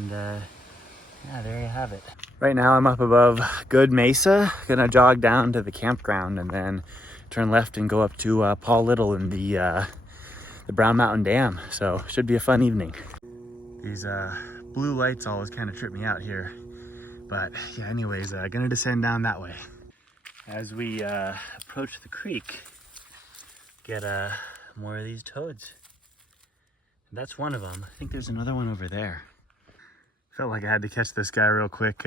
And yeah, there you have it. Right now I'm up above Good Mesa, gonna jog down to the campground and then turn left and go up to Paul Little and the Brown Mountain Dam. So should be a fun evening. These blue lights always kind of trip me out here. But yeah, anyways, gonna descend down that way. As we approach the creek, get more of these toads. That's one of them. I think there's another one over there. Felt like I had to catch this guy real quick.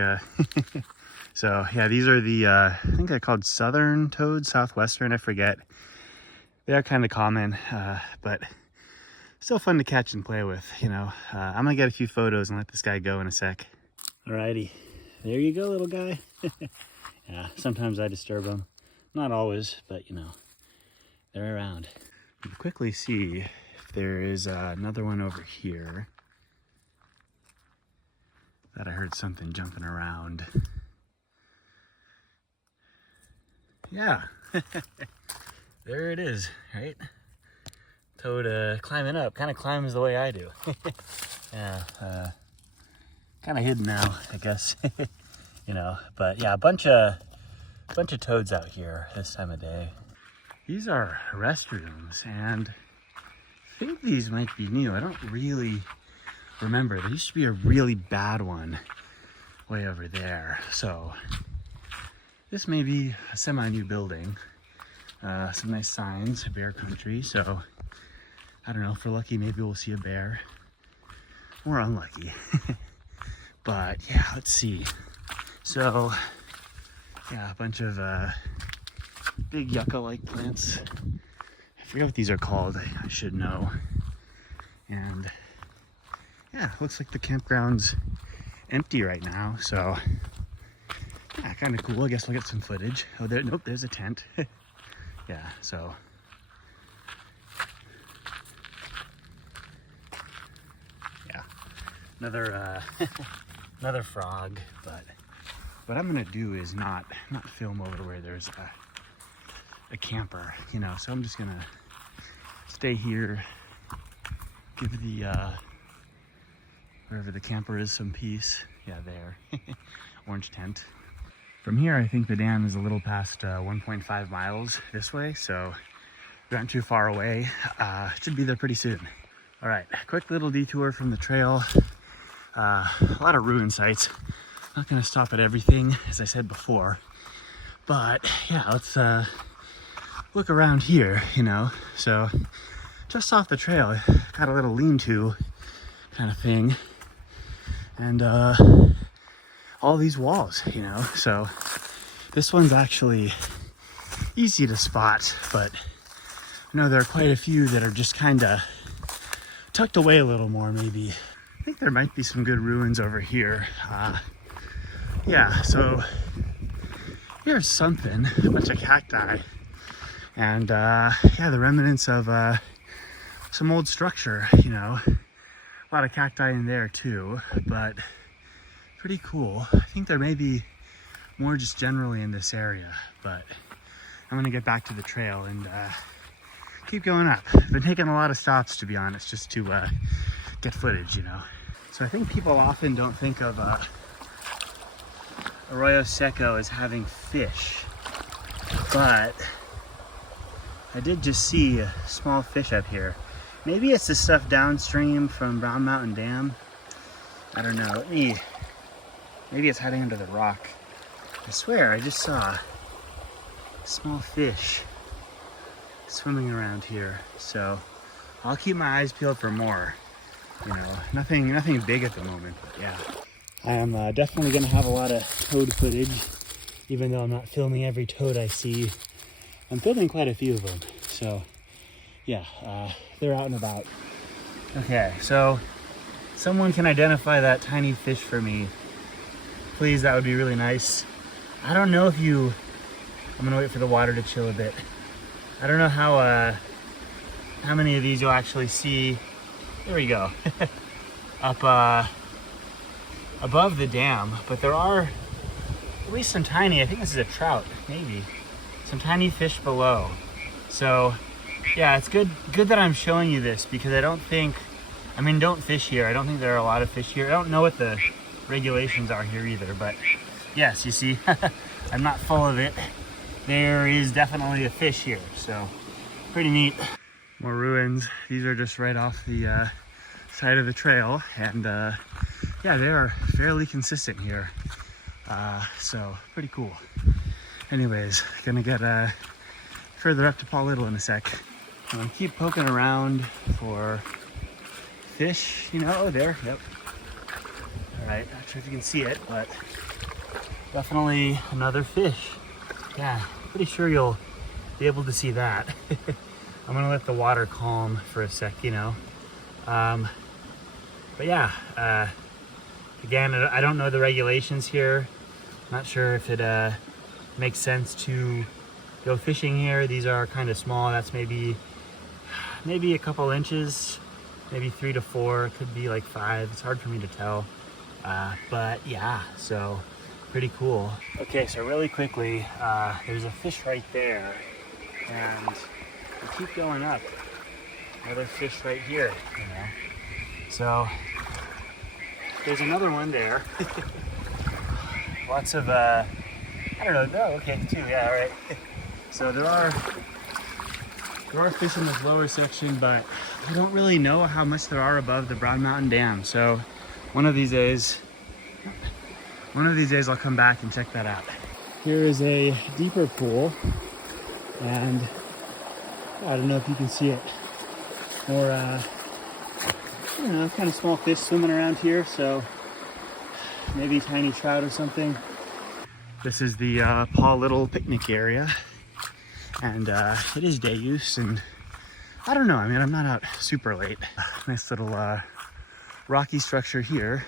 So yeah, these are the, I think they're called southern toads, southwestern, I forget. They are kind of common, but still fun to catch and play with, you know. I'm gonna get a few photos and let this guy go in a sec. Alrighty, there you go, little guy. Yeah, sometimes I disturb them. Not always, but you know, they're around. You can quickly see if there is another one over here. That I heard something jumping around. Yeah, there it is, right? Toad climbing up, kind of climbs the way I do. Yeah, kind of hidden now, I guess. You know, but yeah, a bunch of toads out here this time of day. These are restrooms, and I think these might be new. I don't really remember. There used to be a really bad one way over there. So this may be a semi-new building. Some nice signs, bear country. So I don't know, if we're lucky, maybe we'll see a bear. We're unlucky. But yeah, let's see. So yeah, a bunch of big yucca-like plants. I forget what these are called. I should know. And yeah, looks like the campground's empty right now. So yeah, kind of cool. I guess we'll get some footage. Oh, there, nope, there's a tent. Yeah, so yeah, another another frog. But what I'm gonna do is not film over where there's a camper, you know. So I'm just gonna stay here, give the wherever the camper is some peace. Yeah, there. Orange tent. From here, I think the dam is a little past 1.5 miles this way, so we aren't too far away. Should be there pretty soon. All right, quick little detour from the trail. A lot of ruin sites. Not gonna stop at everything, as I said before, but yeah, let's look around here, you know. So just off the trail, got a little lean-to kind of thing, and all these walls, you know. So this one's actually easy to spot, but I know there are quite a few that are just kind of tucked away a little more, maybe. I think there might be some good ruins over here. Yeah, so here's something, a bunch of cacti, and yeah, the remnants of some old structure, you know. A lot of cacti in there too, but pretty cool. I think there may be more just generally in this area, but I'm gonna get back to the trail and keep going up. I've been taking a lot of stops, to be honest, just to get footage, you know. So I think people often don't think of Arroyo Seco as having fish, but I did just see a small fish up here. Maybe it's the stuff downstream from Brown Mountain Dam. I don't know. Maybe it's hiding under the rock. I swear I just saw a small fish swimming around here. So I'll keep my eyes peeled for more. You know, nothing big at the moment, but yeah. I am definitely gonna have a lot of toad footage, even though I'm not filming every toad I see. I'm filming quite a few of them, so yeah, they're out and about. Okay, so someone can identify that tiny fish for me. Please, that would be really nice. I don't know if you, I'm gonna wait for the water to chill a bit. I don't know how many of these you'll actually see. There we go. Up above the dam, but there are at least some tiny, I think this is a trout, maybe, some tiny fish below. So yeah, it's good that I'm showing you this, because I don't think I mean, don't fish here. I don't think there are a lot of fish here. I don't know what the regulations are here either, but yes, you see, I'm not full of it. There is definitely a fish here, so pretty neat. More ruins. These are just right off the side of the trail, and yeah, they are fairly consistent here. So pretty cool. Anyways, gonna get further up to Paul Little in a sec. I'm gonna keep poking around for fish, you know. Oh, there, yep. All right, not sure if you can see it, but definitely another fish. Yeah, pretty sure you'll be able to see that. I'm gonna let the water calm for a sec, you know. But yeah, again, I don't know the regulations here. Not sure if it makes sense to go fishing here. These are kind of small. That's maybe a couple inches, maybe 3 to 4, could be like 5. It's hard for me to tell. But yeah, so pretty cool. Okay, so really quickly, there's a fish right there, and we keep going up. Another fish right here, you know. So there's another one there. Lots of I don't know. Oh, okay, 2. Yeah, all right. So there are fish in this lower section, but I don't really know how much there are above the Brown Mountain Dam. So one of these days I'll come back and check that out. Here is a deeper pool, and I don't know if you can see it. More, I don't know, kind of small fish swimming around here, so maybe tiny trout or something. This is the Paul Little picnic area, and it is day use, and I don't know, I mean, I'm not out super late. Nice little rocky structure here,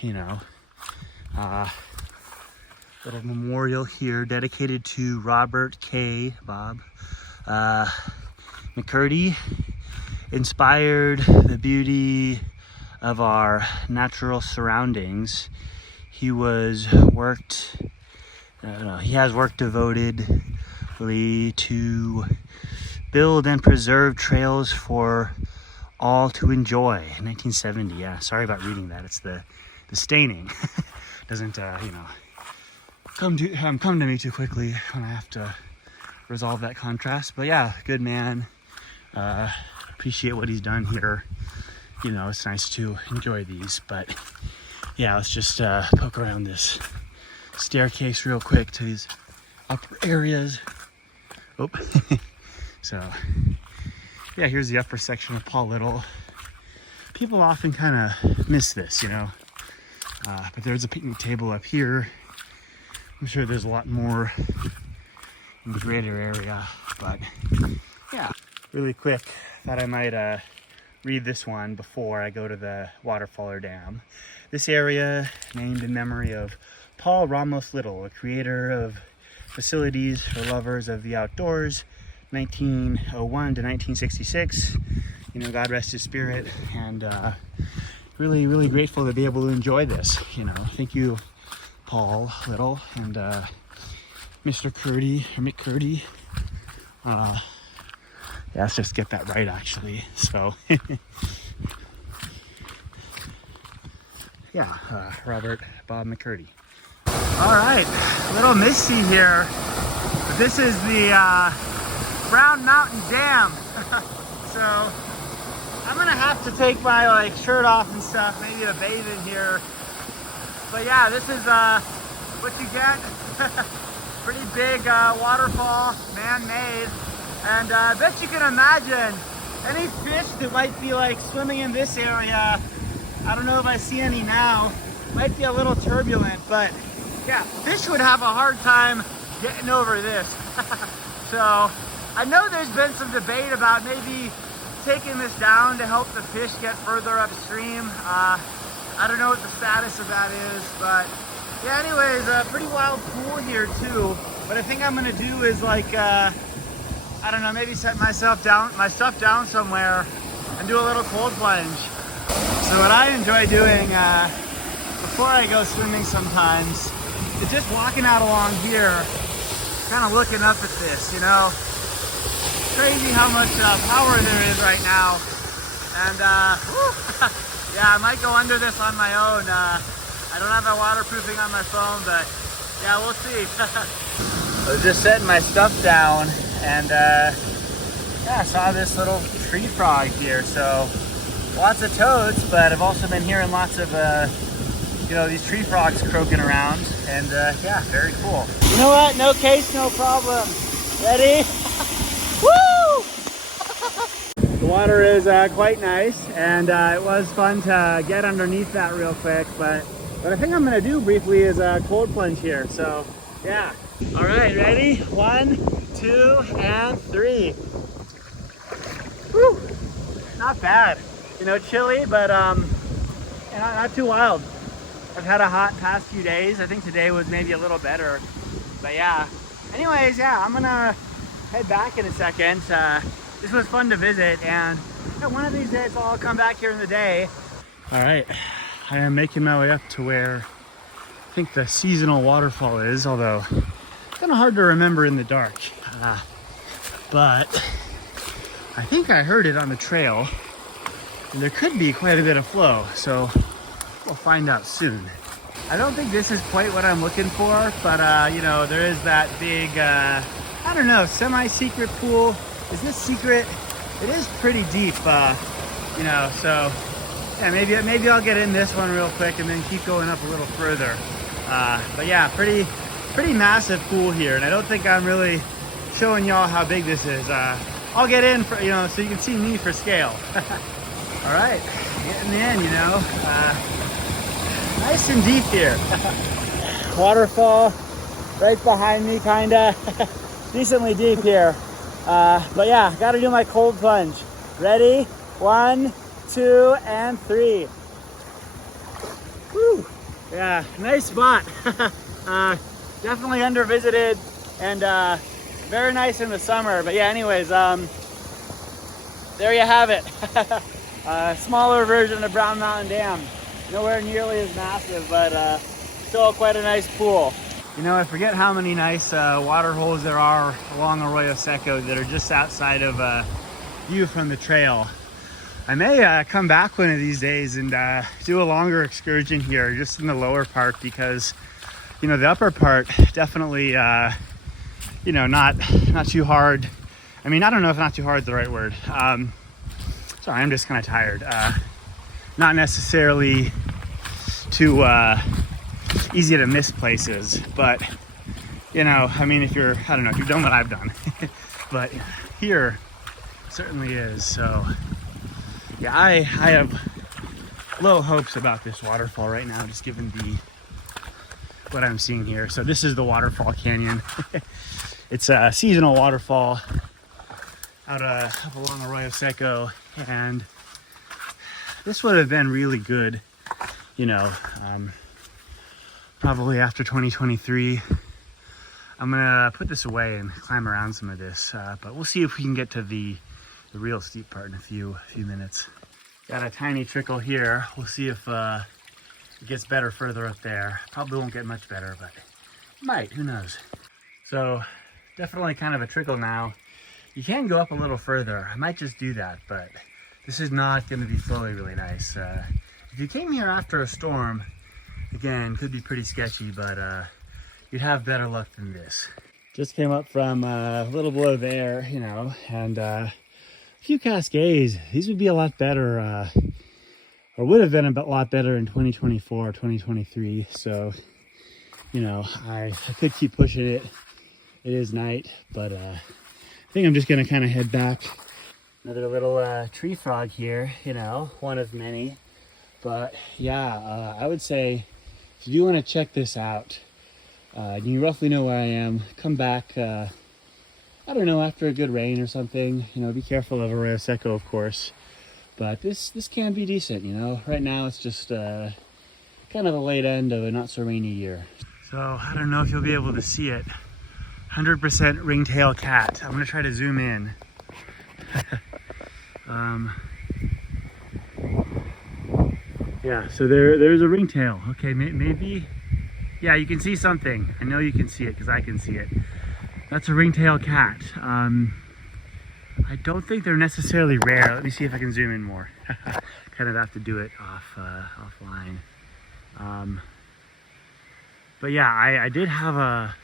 you know. Little memorial here dedicated to Robert K. Bob McCurdy. Inspired the beauty of our natural surroundings. He has worked devotedly to build and preserve trails for all to enjoy. 1970, yeah, sorry about reading that. It's the staining. Doesn't, you know, come to me too quickly when I have to resolve that contrast. But yeah, good man. Appreciate what he's done here. You know, it's nice to enjoy these, but yeah, let's just poke around this staircase real quick to these upper areas. Oh, so yeah, here's the upper section of Paul Little. People often kind of miss this, you know, but there's a picnic table up here. I'm sure there's a lot more in the greater area, but yeah, really quick, thought I might read this one before I go to the waterfall or dam. This area, named in memory of Paul Ramos Little, a creator of facilities for lovers of the outdoors, 1901 to 1966. You know, God rest his spirit, and really, really grateful to be able to enjoy this. You know, thank you, Paul Little, and Mr. Curdy, or Mick Curdy. Yeah, let's just get that right, actually. So, yeah, Robert Bob McCurdy. All right, a little misty here. But this is the Brown Mountain Dam. So, I'm gonna have to take my shirt off and stuff, maybe to bathe in here. But yeah, this is what you get. Pretty big waterfall, man-made. And I bet you can imagine any fish that might be swimming in this area. I don't know if I see any now. Might be a little turbulent, but yeah, fish would have a hard time getting over this. So I know there's been some debate about maybe taking this down to help the fish get further upstream. I don't know what the status of that is, but yeah, anyways, a pretty wild pool here too. What I think I'm gonna do is I don't know, maybe set my stuff down somewhere and do a little cold plunge. So what I enjoy doing before I go swimming sometimes is just walking out along here, kind of looking up at this, you know. It's crazy how much power there is right now. And yeah, I might go under this on my own. I don't have my waterproofing on my phone, but yeah, we'll see. I was just setting my stuff down and yeah, I saw this little tree frog here. So lots of toads, but I've also been hearing lots of you know, these tree frogs croaking around, and yeah, very cool. You know what? No case, no problem. Ready? Woo! The water is quite nice, and it was fun to get underneath that real quick, but what I think I'm gonna do briefly is a cold plunge here, so yeah. All right, ready? 1, 2, and 3. Woo! Not bad. You know, chilly, but not too wild. I've had a hot past few days. I think today was maybe a little better, but yeah. Anyways, yeah, I'm gonna head back in a second. This was fun to visit, and you know, one of these days I'll come back here in the day. All right, I am making my way up to where I think the seasonal waterfall is, although it's kind of hard to remember in the dark. But I think I heard it on the trail, and there could be quite a bit of flow, so we'll find out soon. I don't think this is quite what I'm looking for, but you know, there is that big, I don't know, semi-secret pool. Is this secret? It is pretty deep, you know, so yeah, maybe I'll get in this one real quick and then keep going up a little further. But yeah, pretty massive pool here, and I don't think I'm really showing y'all how big this is. I'll get in for, you know, so you can see me for scale. All right, getting in, you know. Nice and deep here. Waterfall right behind me, kinda. Decently deep here. But yeah, gotta do my cold plunge. Ready? 1, 2, and 3. Woo! Yeah, nice spot. Definitely undervisited and very nice in the summer. But yeah, anyways, there you have it. Smaller version of Brown Mountain Dam. Nowhere nearly as massive, but still quite a nice pool. You know, I forget how many nice water holes there are along Arroyo Seco that are just outside of view from the trail. I may come back one of these days and do a longer excursion here, just in the lower part, because you know, the upper part definitely, you know, not too hard. I mean, I don't know if not too hard is the right word. Sorry, I'm just kind of tired. Not necessarily too easy to miss places, but you know, I mean, if you're, I don't know, if you've done what I've done, but here certainly is. So yeah, I have low hopes about this waterfall right now, just given what I'm seeing here. So this is the Waterfall Canyon. It's a seasonal waterfall out up along Arroyo Seco, and this would have been really good, you know, probably after 2023. I'm gonna put this away and climb around some of this, but we'll see if we can get to the real steep part in a few minutes. Got a tiny trickle here. We'll see if it gets better further up there. Probably won't get much better, but it might, who knows. So definitely kind of a trickle now. You can go up a little further. I might just do that, but this is not going to be flowing really nice. If you came here after a storm, again, could be pretty sketchy, but you'd have better luck than this. Just came up from a little below there, you know, and a few cascades. These would be a lot better, or would have been a lot better in 2024, 2023. So, you know, I could keep pushing it. It is night, but I think I'm just going to kind of head back. Another little tree frog here, you know, one of many. But yeah, I would say if you do want to check this out, you roughly know where I am. Come back, I don't know, after a good rain or something. You know, be careful of Arroyo Seco, of course. But this can be decent, you know. Right now it's just kind of the late end of a not so rainy year. So I don't know if you'll be able to see it. 100% ringtail cat. I'm gonna try to zoom in. Yeah, so there's a ringtail. Okay, maybe, yeah, you can see something. I know you can see it because I can see it. That's a ringtail cat. I don't think they're necessarily rare. Let me see if I can zoom in more. Kind of have to do it offline. But yeah, I did have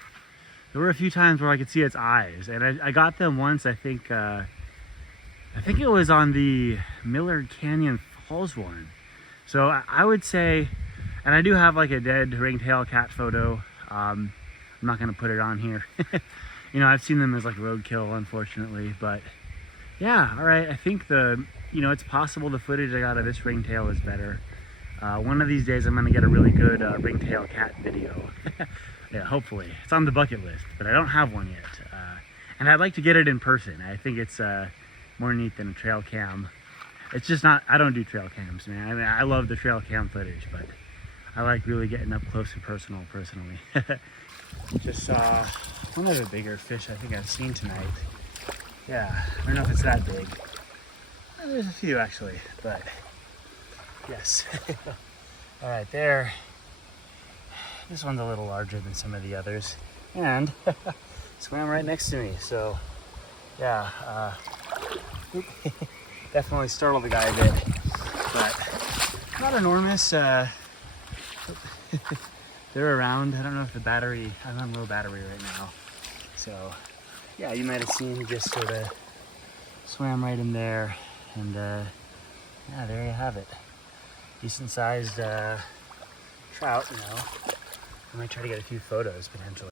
there were a few times where I could see its eyes, and I got them once. I think it was on the Millard Canyon Falls one. So I would say, and I do have like a dead ringtail cat photo. I'm not gonna put it on here. You know, I've seen them as like roadkill, unfortunately, but yeah, all right. I think it's possible the footage I got of this ringtail is better. One of these days I'm gonna get a really good ringtail cat video. Yeah, hopefully. It's on the bucket list, but I don't have one yet. And I'd like to get it in person. I think it's more neat than a trail cam. It's just not, I don't do trail cams, man. I mean, I love the trail cam footage, but I like really getting up close and personal, personally. Just saw one of the bigger fish I think I've seen tonight. Yeah, I don't know if it's that big. There's a few actually, but yes. All right, there. This one's a little larger than some of the others, and swam right next to me. So, yeah, definitely startled the guy a bit, but not enormous. They're around. I don't know if the battery. I'm on low battery right now, so yeah, you might have seen he just sort of swam right in there, and yeah, there you have it. Decent sized trout, you know. I might try to get a few photos potentially.